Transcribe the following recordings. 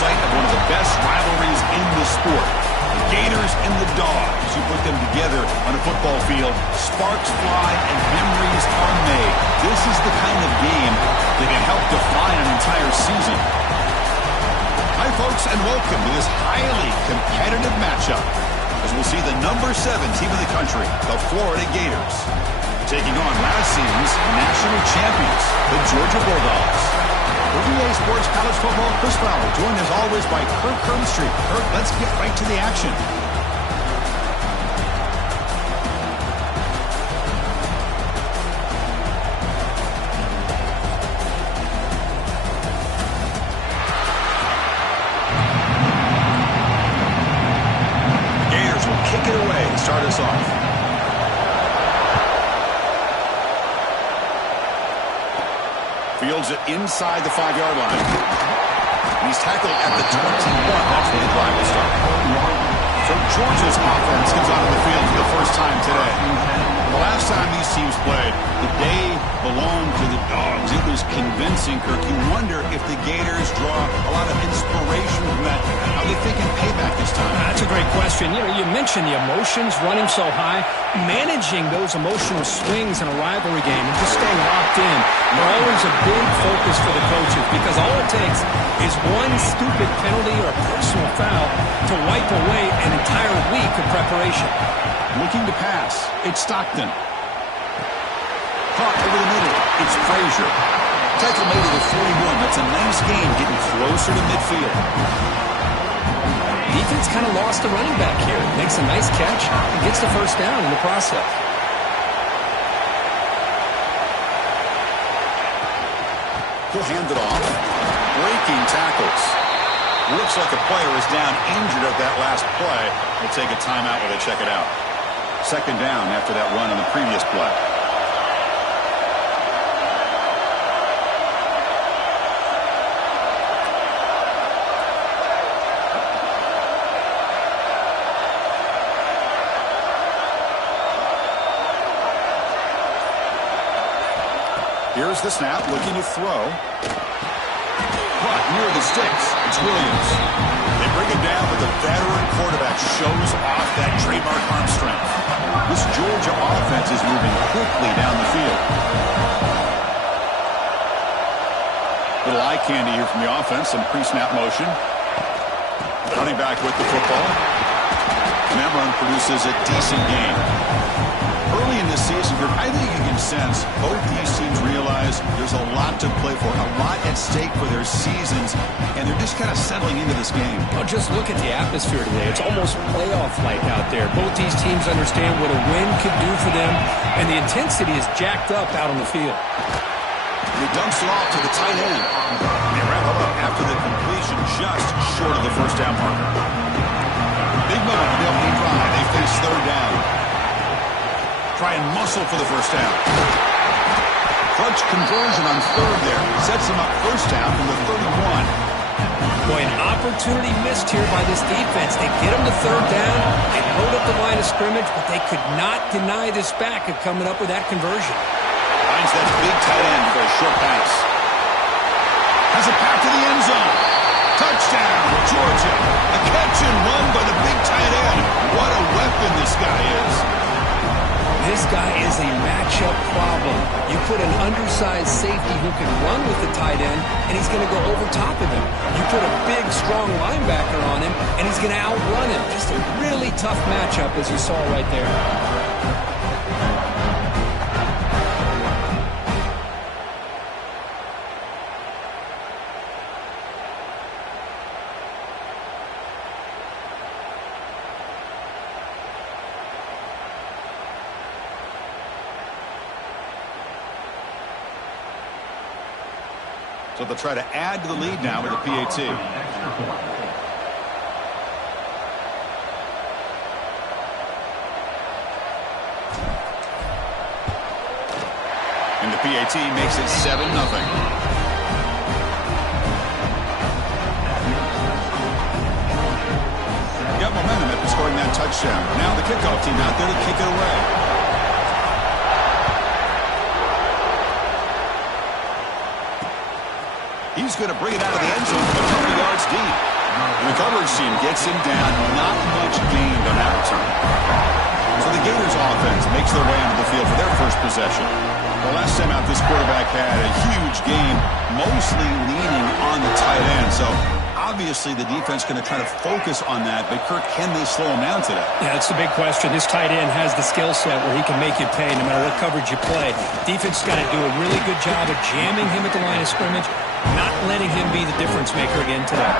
site of one of the best rivalries in the sport. The Gators and the Dogs. You put them together on a football field, sparks fly and memories are made. This is the kind of game that can help define an entire season. Hi, folks, and welcome to this highly competitive matchup as we'll see the number 7 team in the country, the Florida Gators, taking on last season's national champions, the Georgia Bulldogs. For VA Sports College Football, Chris Fowler, joined as always by Kirk Herbstreit. Kirk, let's get right to the action. Gators will kick it away to start us off. Fields it inside the 5-yard line. He's tackled at the 21. That's where the drive will start. So Georgia's offense comes onto the field for the first time today. The last time these teams played, the day belonged to the Dogs. It was convincing, Kirk. You wonder if the Gators draw a lot of inspiration from that. How they think in payback this time? That's a great question. You know, you mentioned the emotions running so high. Managing those emotional swings in a rivalry game and just staying locked in are always a big focus for the coaches, because all it takes is one stupid penalty or a personal foul to wipe away an entire week of preparation. Looking to pass. It's Stockton. Caught over the middle. It's Frazier. Tackle made to the 41. That's a nice gain, getting closer to midfield. Defense kind of lost the running back here. Makes a nice catch and gets the first down in the process. He'll hand it off. Breaking tackles. Looks like a player is down injured at that last play. We'll take a timeout while they check it out. Second down after that run on the previous play. Here's the snap, looking to throw. But near the sticks, it's Williams. They bring him down, but the veteran quarterback shows off that trademark arm strength. This Georgia offense is moving quickly down the field. Little eye candy here from the offense, some pre-snap motion. Running back with the football. And that run produces a decent gain. Early in this season, I think you can sense both these teams realize there's a lot to play for, a lot at stake for their seasons, and they're just kind of settling into this game. Well, just look at the atmosphere today. It's almost playoff-like out there. Both these teams understand what a win could do for them, and the intensity is jacked up out on the field. He dumps it off to the tight end. They wrap it up after the completion, just short of the first down marker. Big moment on the opening drive. They face third down. Try and muscle for the first down. Clutch conversion on third there. Sets him up first down from the 31. Boy, an opportunity missed here by this defense. They get him to third down. They load up the line of scrimmage, but they could not deny this back of coming up with that conversion. Finds that big tight end for a short pass. Has it back to the end zone. Touchdown, Georgia. A catch and run by the big tight end. What a weapon this guy is. This guy is a matchup problem. You put an undersized safety who can run with the tight end, and he's going to go over top of him. You put a big, strong linebacker on him, and he's going to outrun him. Just a really tough matchup, as you saw right there. So they'll try to add to the lead now with a PAT. And the PAT makes it 7-0. Got momentum after scoring that touchdown. Now the kickoff team out there to kick it away. He's going to bring it out of the end zone from a couple yards deep. And the coverage team gets him down. Not much gained on that return. So the Gators offense makes their way onto the field for their first possession. Well, last time out, this quarterback had a huge game, mostly leaning on the tight end. So obviously the defense going to try to focus on that. But, Kirk, can they slow him down today? Yeah, that's the big question. This tight end has the skill set where he can make you pay no matter what coverage you play. Defense has got to do a really good job of jamming him at the line of scrimmage, not letting him be the difference maker again today.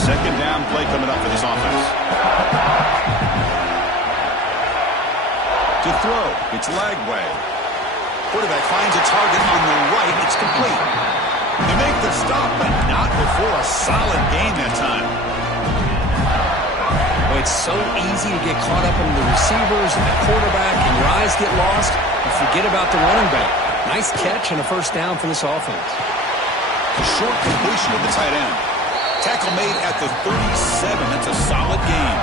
Second down play coming up for this offense. To throw, it's Lagway. Quarterback finds a target on the right. It's complete. They make the stop, but not before a solid gain that time. Well, it's so easy to get caught up in the receivers and the quarterback, and your eyes get lost. You forget about the running back. Nice catch and a first down for this offense. Short completion of the tight end. Tackle made at the 37. That's a solid gain.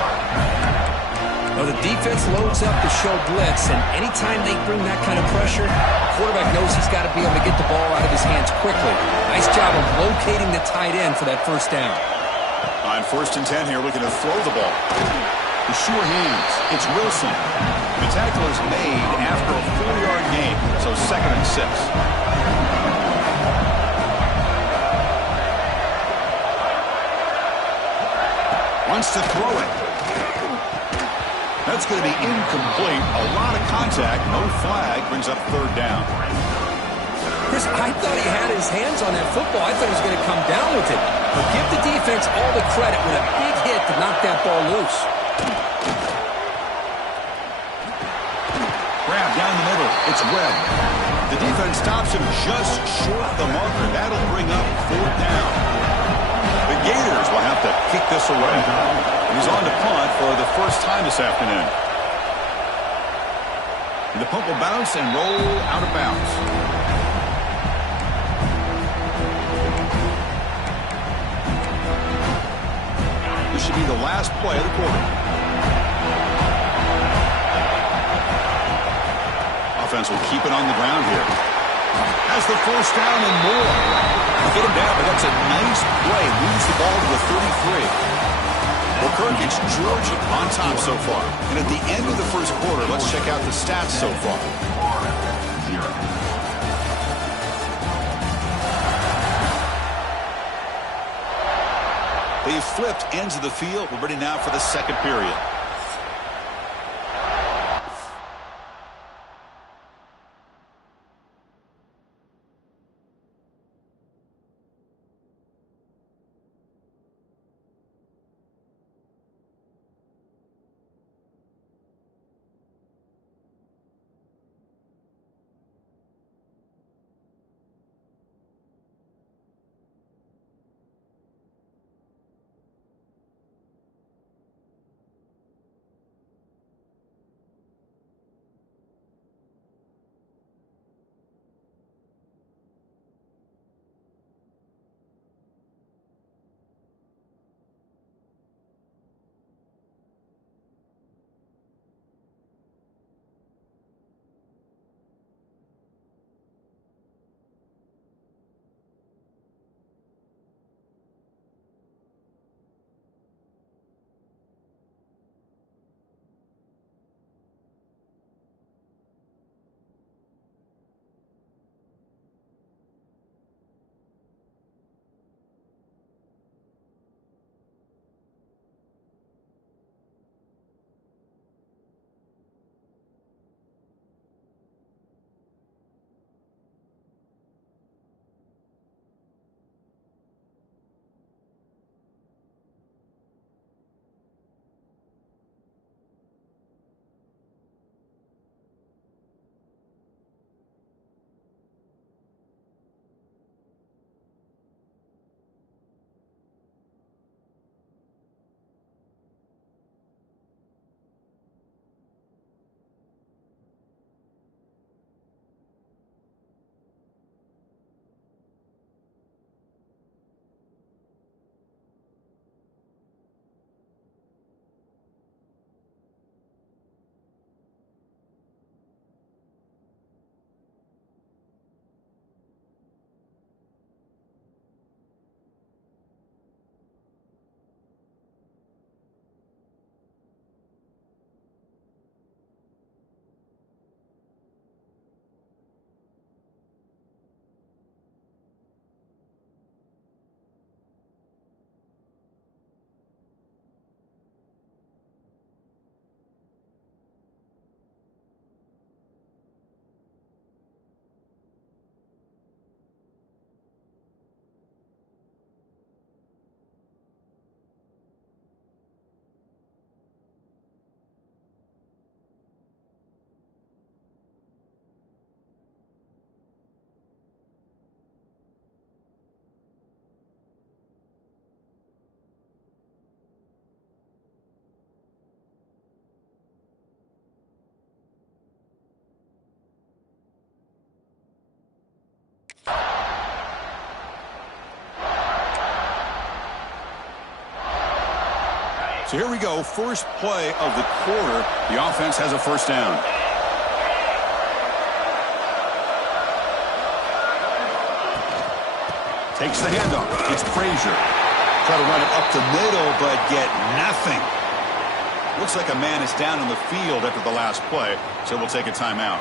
Well, the defense loads up to show blitz, and anytime they bring that kind of pressure, the quarterback knows he's got to be able to get the ball out of his hands quickly. Nice job of locating the tight end for that first down. On 1st and 10 here, looking to throw the ball. The sure hands. It's Wilson. The tackle is made after a 4-yard gain, so 2nd and 6. Wants to throw it. That's going to be incomplete. A lot of contact. No flag. Brings up 3rd down. Chris, I thought he had his hands on that football. I thought he was going to come down with it. But give the defense all the credit with a big hit to knock that ball loose. Grab down the middle. It's Webb. The defense stops him just short of the marker. That'll bring up 4th down. The Gators will have to kick this away. He's on to punt for the first time this afternoon. The punt will bounce and roll out of bounds. This should be the last play of the quarter. Offense will keep it on the ground here. Has the first down and more. Get him down, but that's a nice play. Moves the ball to the 33. Well, Kirk, it's Georgia on top so far. And at the end of the first quarter, let's check out the stats so far. They've flipped ends of the field. We're ready now for the second period. So here we go, first play of the quarter. The offense has a first down. Takes the handoff. It's Frazier. Try to run it up the middle, but get nothing. Looks like a man is down on the field after the last play, so we'll take a timeout.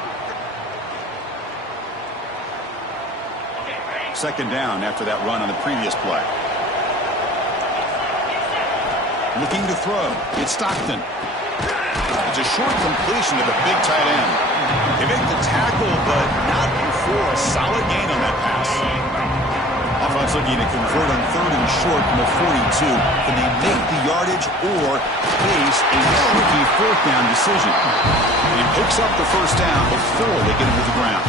Second down after that run on the previous play. Looking to throw. It's Stockton. It's a short completion to the big tight end. They make the tackle, but not before a solid gain on that pass. Offense looking to convert on third and short from the 42. Can they make the yardage or face a tricky fourth down decision? And he picks up the first down before they get him to the ground.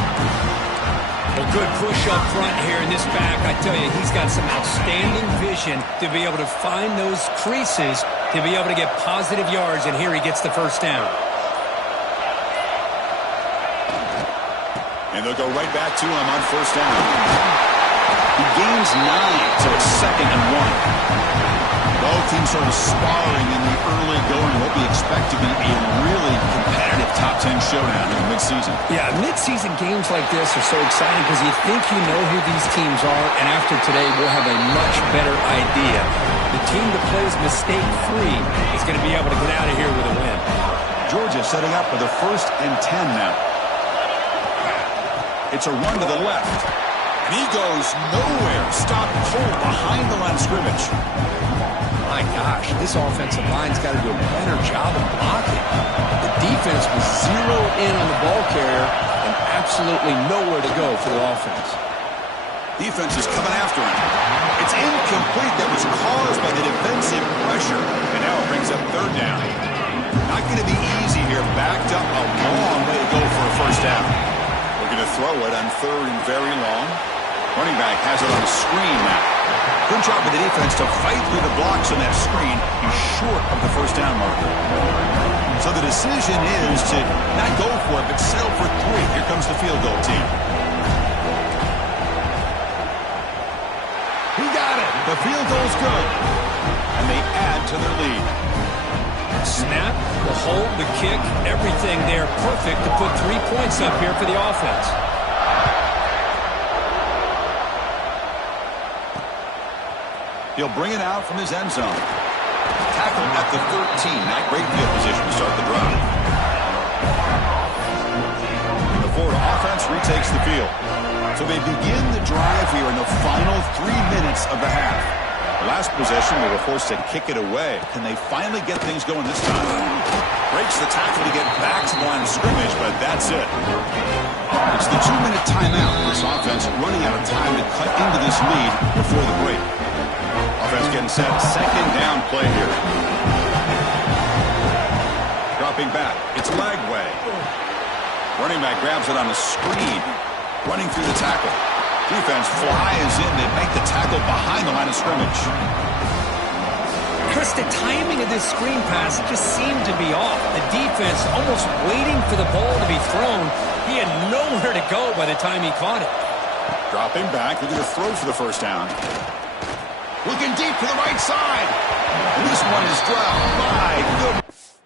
Well, good push up front here in this back. I tell you, he's got some outstanding vision to be able to find those creases, to be able to get positive yards, and here he gets the first down. And they'll go right back to him on first down. He gains 9, so it's 2nd and 1. Both teams sort of sparring in the early going. What we expect to be a really competitive top 10 showdown in the midseason. Yeah, midseason games like this are so exciting because you think you know who these teams are, and after today we'll have a much better idea. The team that plays mistake-free is going to be able to get out of here with a win. Georgia setting up for the 1st and 10 now. It's a run to the left. And he goes nowhere. Stopped cold behind the line of scrimmage. My gosh, this offensive line's got to do a better job of blocking. The defense was zeroed in on the ball carrier and absolutely nowhere to go for the offense. Defense is coming after him. It's incomplete. That was caused by the defensive pressure. And now it brings up third down. Not going to be easy here. Backed up a long way to go for a first down. We're going to throw it on third and very long. Running back has it on the screen now. Good job with the defense to fight through the blocks on that screen. He's short of the first down marker. So the decision is to not go for it, but settle for 3. Here comes the field goal team. He got it. The field goal's good. And they add to their lead. Snap, the hold, the kick, everything there perfect to put 3 points up here for the offense. He'll bring it out from his end zone. Tackle at the 13. Not great field position to start the drive. The Florida offense retakes the field. So they begin the drive here in the final 3 minutes of the half. The last possession, they were forced to kick it away. Can they finally get things going this time? Breaks the tackle to get back to the line of scrimmage, but that's it. It's the 2-minute timeout. This offense running out of time to cut into this lead before the break. Offense getting set. Second down play here. Dropping back. It's Lagway. Running back grabs it on a screen. Running through the tackle. Defense flies in. They make the tackle behind the line of scrimmage. Chris, the timing of this screen pass just seemed to be off. The defense almost waiting for the ball to be thrown. He had nowhere to go by the time he caught it. Dropping back. Looking to throw for the first down. Looking deep to the right side. And this one is dropped. My goodness.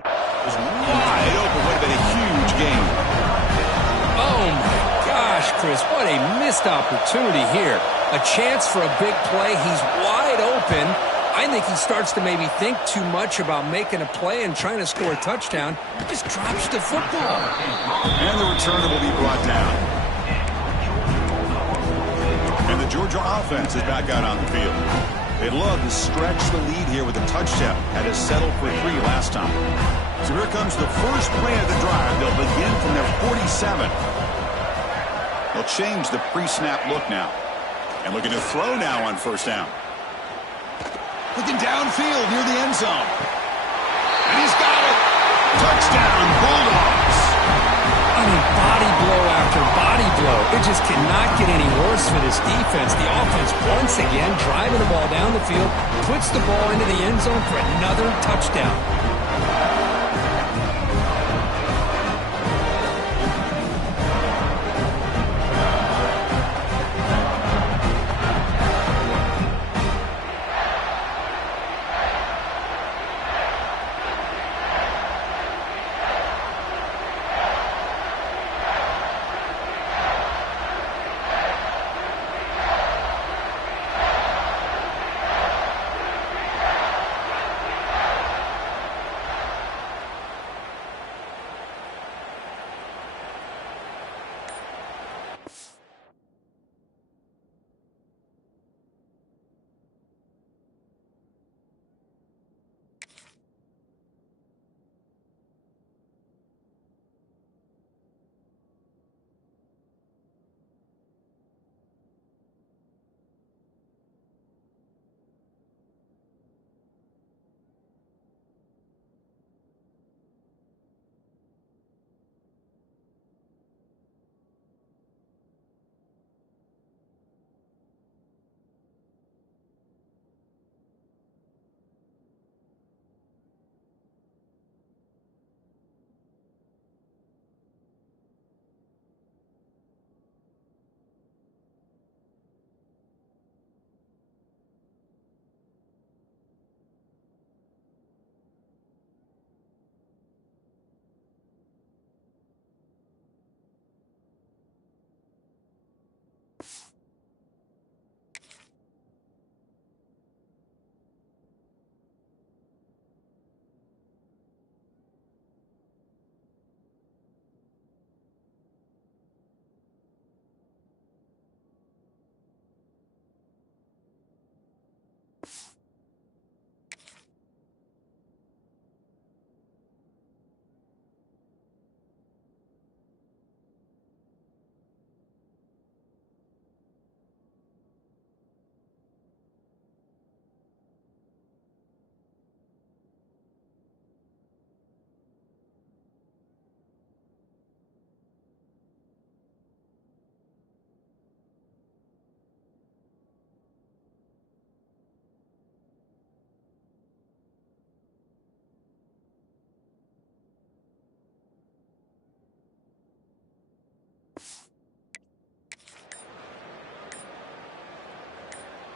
It was wide open. Would have been a huge gain. Oh, my gosh, Chris. What a missed opportunity here. A chance for a big play. He's wide open. I think he starts to maybe think too much about making a play and trying to score a touchdown. Just drops the football. And the returner will be brought down. And the Georgia offense is back out on the field. They'd love to stretch the lead here with a touchdown. Had to settle for 3 last time. So here comes the first play of the drive. They'll begin from their 47. They'll change the pre-snap look now. And looking to throw now on first down. Looking downfield near the end zone. And he's got it. Touchdown, Bulldogs. I mean, body blow after body blow. It just cannot get any worse for this defense. The offense, once again, driving the ball down the field, puts the ball into the end zone for another touchdown.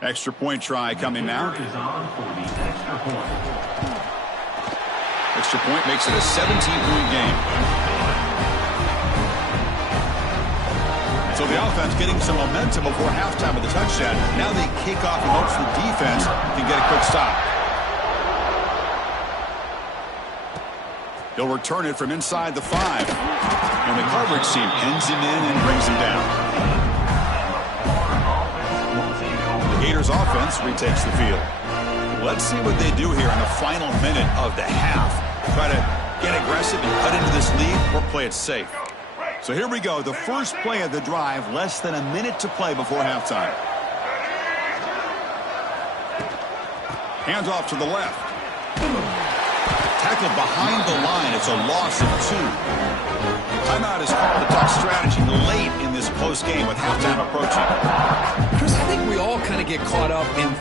Extra point try coming now. Extra point makes it a 17-point game. So the offense getting some momentum before halftime with the touchdown. Now they kick off in hopes the defense can get a quick stop. He'll return it from inside the 5. And the coverage team pins him in and brings him down. Gators offense retakes the field. Let's see what they do here in the final minute of the half. Try to get aggressive and cut into this lead or play it safe. So here we go. The first play of the drive, less than a minute to play before halftime. Hands off to the left. Tackled behind the line. It's a loss of 2. Timeout is called. The tough strategy late in this close game with halftime approaching. Chris, I think we all kind of get caught up in...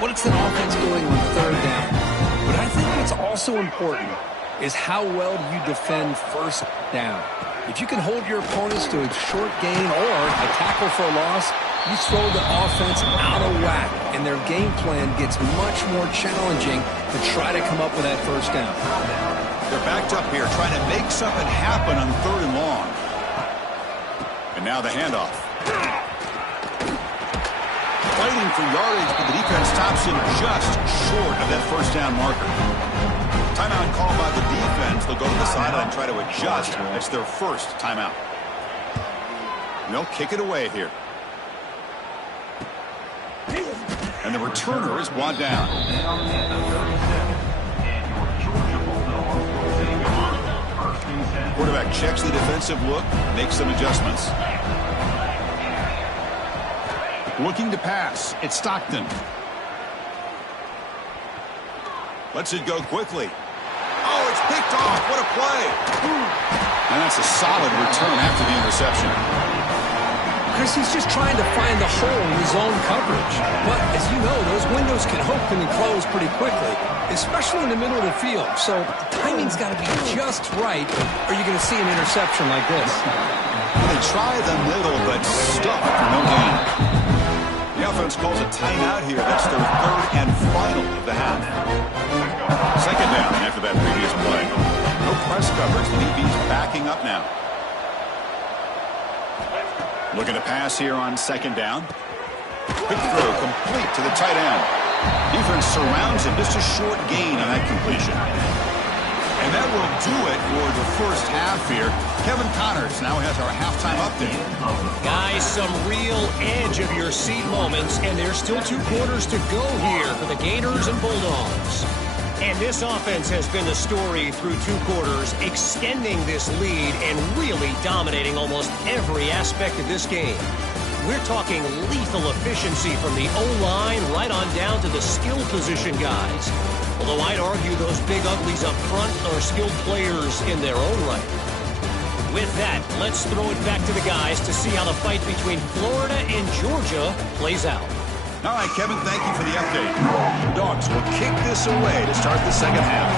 What's an offense doing on third down? But I think what's also important is how well do you defend first down. If you can hold your opponents to a short gain or a tackle for a loss, you throw the offense out of whack, and their game plan gets much more challenging to try to come up with that first down. They're backed up here trying to make something happen on third and long. And now the handoff. Fighting for yardage, but the defense stops him just short of that first down marker. Timeout called by the defense. They'll go to the sideline and try to adjust. It's their first timeout. And they'll kick it away here. And the returner is brought down. Quarterback checks the defensive look, makes some adjustments. Looking to pass. It's Stockton. Lets it go quickly. Oh, it's picked off. What a play. And that's a solid return after the interception. Chris, he's just trying to find the hole in his own coverage. But, as you know, those windows can open and close pretty quickly, especially in the middle of the field. So the timing's got to be just right, or you're going to see an interception like this. They try the middle, but stuck for no gain. The offense calls a timeout here. That's their third and final of the half. Second down after that previous play. No press coverage. The DB's backing up now. Looking to pass here on second down. Quick throw complete to the tight end. Defense surrounds him. Just a short gain on that completion. And that will do it for the first half here. Kevin Connors now has our halftime update. Guys, some real edge-of-your-seat moments, and there's still 2 quarters to go here for the Gators and Bulldogs. And this offense has been the story through 2 quarters, extending this lead and really dominating almost every aspect of this game. We're talking lethal efficiency from the O-line right on down to the skill position guys. Although I'd argue those big uglies up front are skilled players in their own right. With that, let's throw it back to the guys to see how the fight between Florida and Georgia plays out. All right, Kevin, thank you for the update. The Dogs will kick this away to start the second half.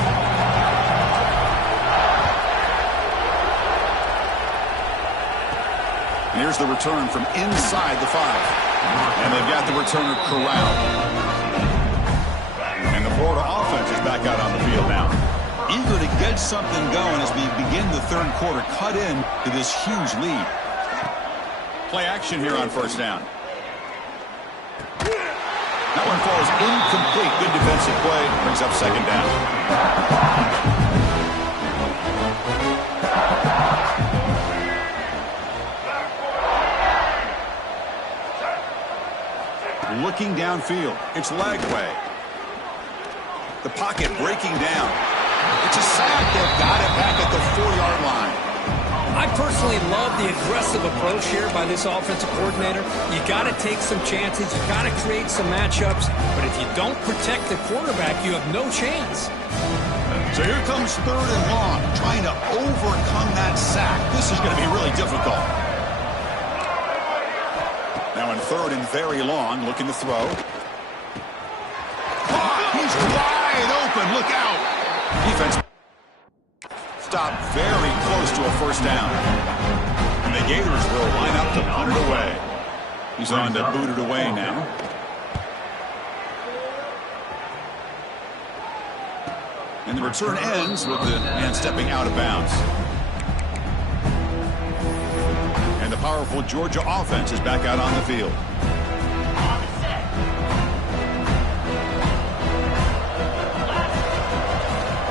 And here's the return from inside the 5. And they've got the returner corralled. And the Florida offense is back out on the field now. Eager to get something going as we begin the third quarter. Cut in to this huge lead. Play action here on first down. That one falls incomplete. Good defensive play. Brings up second down. Looking downfield. It's Lagway. The pocket breaking down. It's a sack. They've got it back at the 4-yard line. I personally love the aggressive approach here by this offensive coordinator. You got to take some chances. You got to create some matchups. But if you don't protect the quarterback, you have no chance. So here comes 3rd and long, trying to overcome that sack. This is going to be really difficult. Now in 3rd and very long, looking to throw. He's wide open. Look out. Defense stopped very close to a first down. And the Gators will line up to punt it away. He's on to boot it away now. And the return ends with the man stepping out of bounds. And the powerful Georgia offense is back out on the field.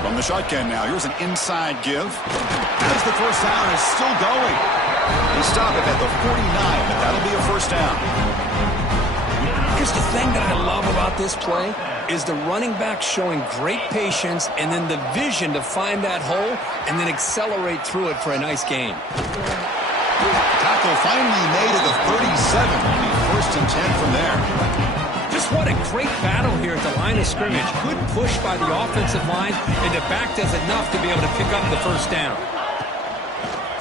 From the shotgun now, here's an inside give. As the first down is still going. They stop it at the 49, but that'll be a first down. Here's the thing that I love about this play is the running back showing great patience and then the vision to find that hole and then accelerate through it for a nice gain. Tackle finally made at the 37. Only 1st and 10 from there. Just what a great battle here at the line of scrimmage. Good push by the offensive line, and the back does enough to be able to pick up the first down.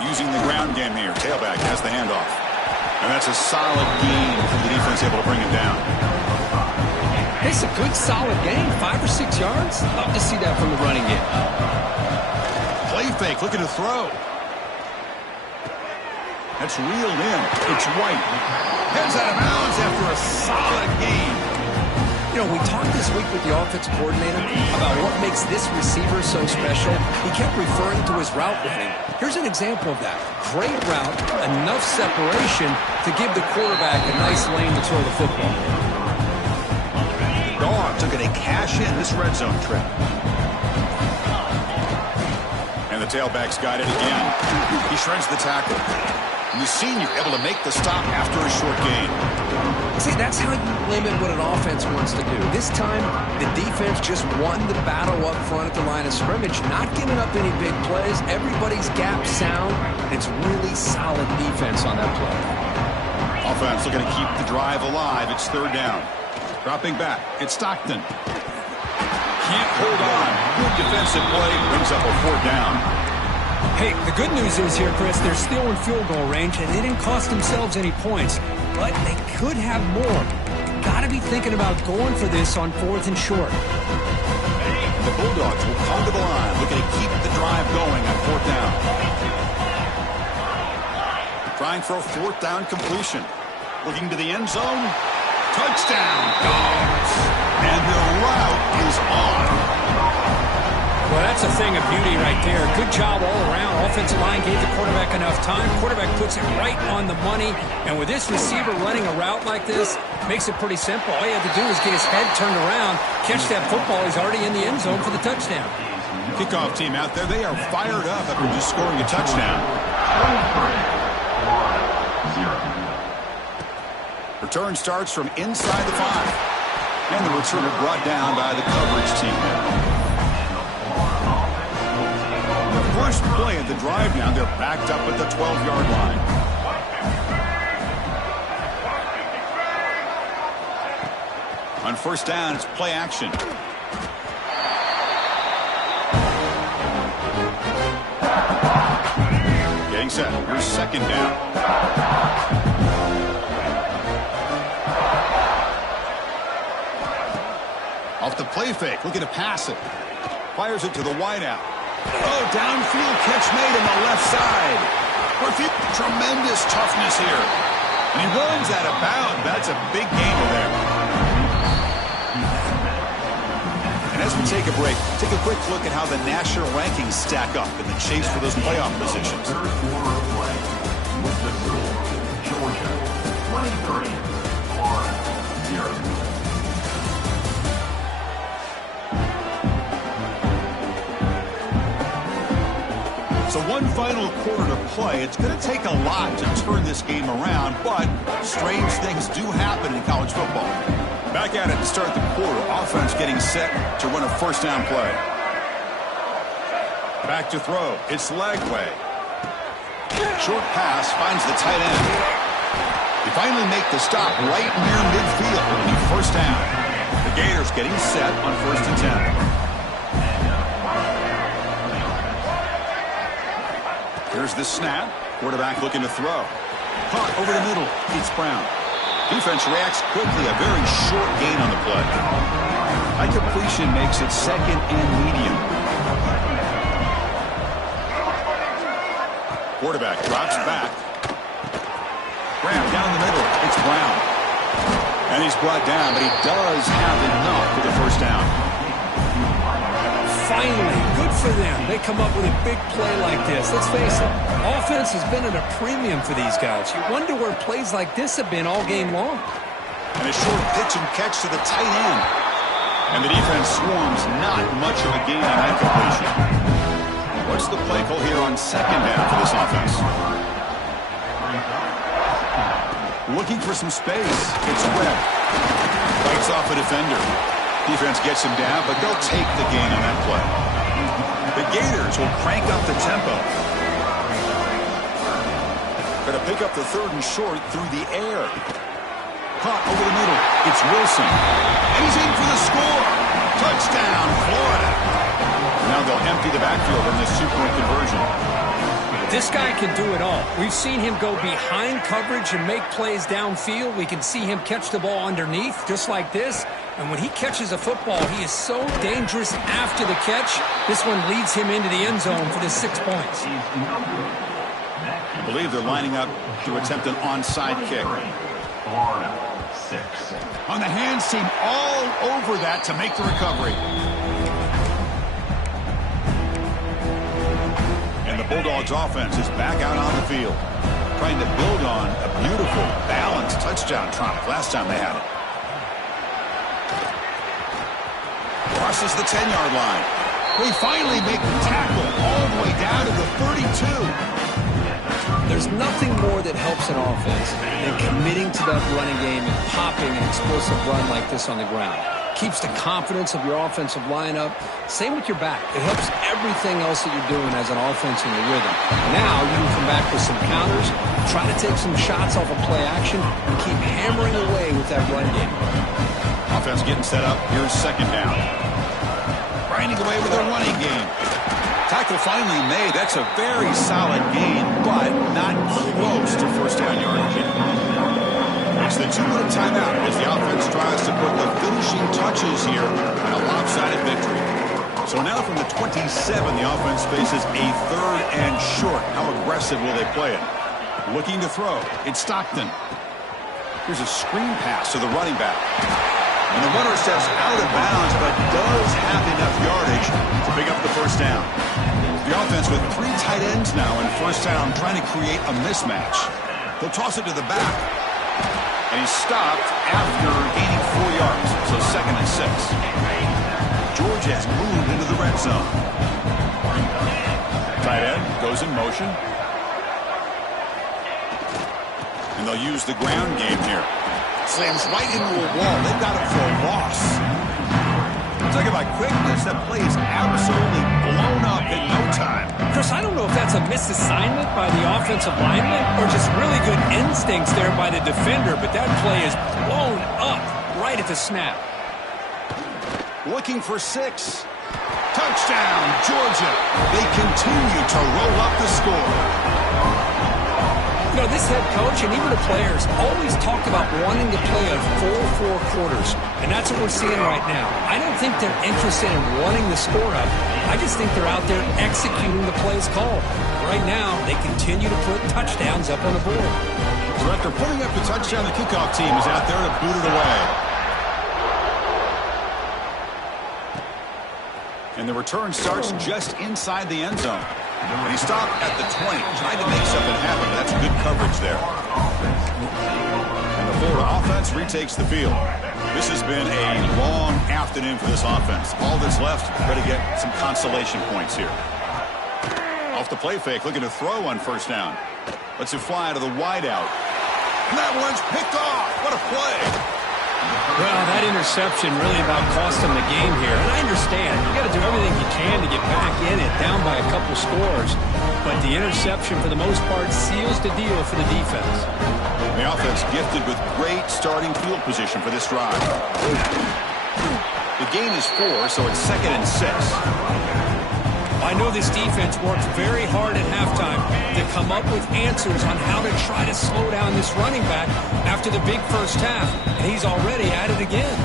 Using the ground game here. Tailback has the handoff. And that's a solid gain for the defense able to bring him down. It's a good, solid gain. 5 or 6 yards. Love to see that from the running game. Play fake, looking to throw. That's reeled in. It's White. Heads out of bounds after a solid gain. You know, we talked this week with the offensive coordinator about what makes this receiver so special. He kept referring to his route running. Here's an example of that. Great route, enough separation to give the quarterback a nice lane to throw the football. The Dogs are going to cash in this red zone trip. And the tailback's got it again. He shreds the tackle. And the senior able to make the stop after a short gain. See, that's how you limit what an offense wants to do. This time, the defense just won the battle up front at the line of scrimmage, not giving up any big plays. Everybody's gap sound. It's really solid defense on that play. Offense looking to keep the drive alive. It's 3rd down. Dropping back. It's Stockton. Can't hold on. Good defensive play. Brings up a 4th down. Hey, the good news is here, Chris, they're still in field goal range, and they didn't cost themselves any points. But they could have more. Got to be thinking about going for this on 4th and short. The Bulldogs will come to the line, looking to keep the drive going on 4th down. Trying for a 4th down completion. Looking to the end zone. Touchdown, Dogs. And the route is on. Well, that's a thing of beauty right there. Good job all around. Offensive line gave the quarterback enough time. Quarterback puts it right on the money. And with this receiver running a route like this, makes it pretty simple. All you have to do is get his head turned around, catch that football. He's already in the end zone for the touchdown. Kickoff team out there, they are fired up after just scoring a touchdown. Return starts from inside the 5. And the returner brought down by the coverage team. First play of the drive now, they're backed up at the 12-yard line. On 1st down, it's play action. Getting set. Here's 2nd down. Off the play fake, looking to pass it. Fires it to the wideout. Oh, downfield catch made on the left side. Tremendous toughness here. And he runs out of bounds. That's a big gainer there. And as we take a break, take a quick look at how the national rankings stack up in the chase for those playoff positions. Third quarter of play. Georgia, 23, Florida, 0. So one final quarter to play. It's going to take a lot to turn this game around, but strange things do happen in college football. Back at it to start the quarter. Offense getting set to run a first down play. Back to throw. It's Lagway. Short pass finds the tight end. They finally make the stop right near midfield. It'll be first down. The Gators getting set on 1st and 10. Here's the snap. Quarterback looking to throw. Caught over the middle. It's Brown. Defense reacts quickly. A very short gain on the play. High completion makes it 2nd and medium. Quarterback drops back. Graham down the middle. It's Brown. And he's brought down, but he does have enough for the first down. Finally, good for them. They come up with a big play like this. Let's face it, offense has been at a premium for these guys. You wonder where plays like this have been all game long. And a short pitch and catch to the tight end. And the defense swarms, not much of a gain on that completion. What's the play call here on 2nd down for this offense? Looking for some space. It's Webb. Fights off a defender. Defense gets him down, but they'll take the gain on that play. The Gators will crank up the tempo. Going to pick up the 3rd and short through the air. Caught over the middle. It's Wilson. And he's in for the score. Touchdown, Florida. Now they'll empty the backfield in this 2-point conversion. This guy can do it all. We've seen him go behind coverage and make plays downfield. We can see him catch the ball underneath, just like this. And when he catches a football, he is so dangerous after the catch. This one leads him into the end zone for the 6 points. I believe they're lining up to attempt an onside kick. On the hands team, all over that to make the recovery. And the Bulldogs offense is back out on the field, trying to build on a beautiful, balanced touchdown drive last time they had it. Crosses the 10-yard line. They finally make the tackle all the way down to the 32. There's nothing more that helps an offense than committing to that running game and popping an explosive run like this on the ground. Keeps the confidence of your offensive lineup. Same with your back. It helps everything else that you're doing as an offense in your rhythm. Now you can come back with some counters, try to take some shots off of play action, and keep hammering away with that run game. Offense getting set up. Here's 2nd down. Grinding away with a running game. Tackle finally made. That's a very solid gain, but not close to first down yardage. It's the 2-minute timeout as the offense tries to put the finishing touches here on a lopsided victory. So now from the 27, the offense faces a 3rd and short. How aggressive will they play it? Looking to throw. It's Stockton. Here's a screen pass to the running back. And the runner steps out of bounds, but does have enough yardage to pick up the first down. The offense with 3 tight ends now in first down, trying to create a mismatch. They'll toss it to the back. And he's stopped after gaining 4 yards, so 2nd and 6. Georgia has moved into the red zone. Tight end goes in motion. And they'll use the ground game here. Slams right into a wall. They've got him for a loss. Talk about quickness. That play is absolutely blown up in no time. Chris, I don't know if that's a misassignment by the offensive lineman or just really good instincts there by the defender, but that play is blown up right at the snap. Looking for 6. Touchdown, Georgia. They continue to roll up the score. You know, this head coach and even the players always talked about wanting to play a full 4 quarters, and that's what we're seeing right now. I don't think they're interested in running the score up. I just think they're out there executing the plays called. Right now, they continue to put touchdowns up on the board. So after putting up the touchdown, the kickoff team is out there to boot it away. And the return starts just inside the end zone. And he stopped at the 20, trying to make something happen. That's good coverage there. And the Florida offense retakes the field. This has been a long afternoon for this offense. All that's left, try to get some consolation points here. Off the play fake, looking to throw on first down. Lets it fly to the wideout. And that one's picked off. What a play. Well, that interception really about cost him the game here. And I understand. You got to do everything you can to get back in it, down by a couple scores. But the interception, for the most part, seals the deal for the defense. The offense gifted with great starting field position for this drive. The gain is 4, so it's 2nd and 6. I know this defense worked very hard at halftime to come up with answers on how to try to slow down this running back after the big first half, and he's already at it again.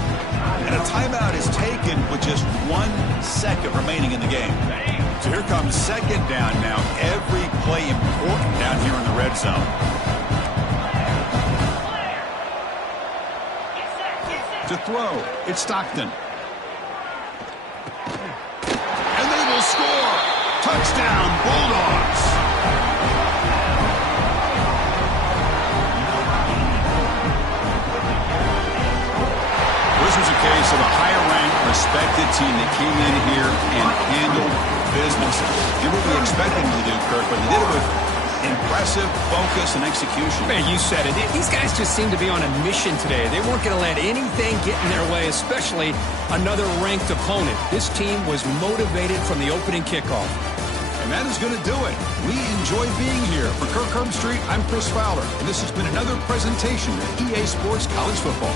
And a timeout is taken with just 1 second remaining in the game. So here comes 2nd down now. Every play important down here in the red zone. To throw, it's Stockton. And they will score. Touchdown, Bulldogs. This was a case of a higher-ranked, respected team that came in here and handled business. Did what we expected them to do, Kirk, but they did it with impressive focus and execution. Man, you said it. These guys just seem to be on a mission today. They weren't going to let anything get in their way, especially another ranked opponent. This team was motivated from the opening kickoff. And that is going to do it. We enjoy being here. For Kirk Herbstreit, I'm Chris Fowler, and this has been another presentation of EA Sports College Football.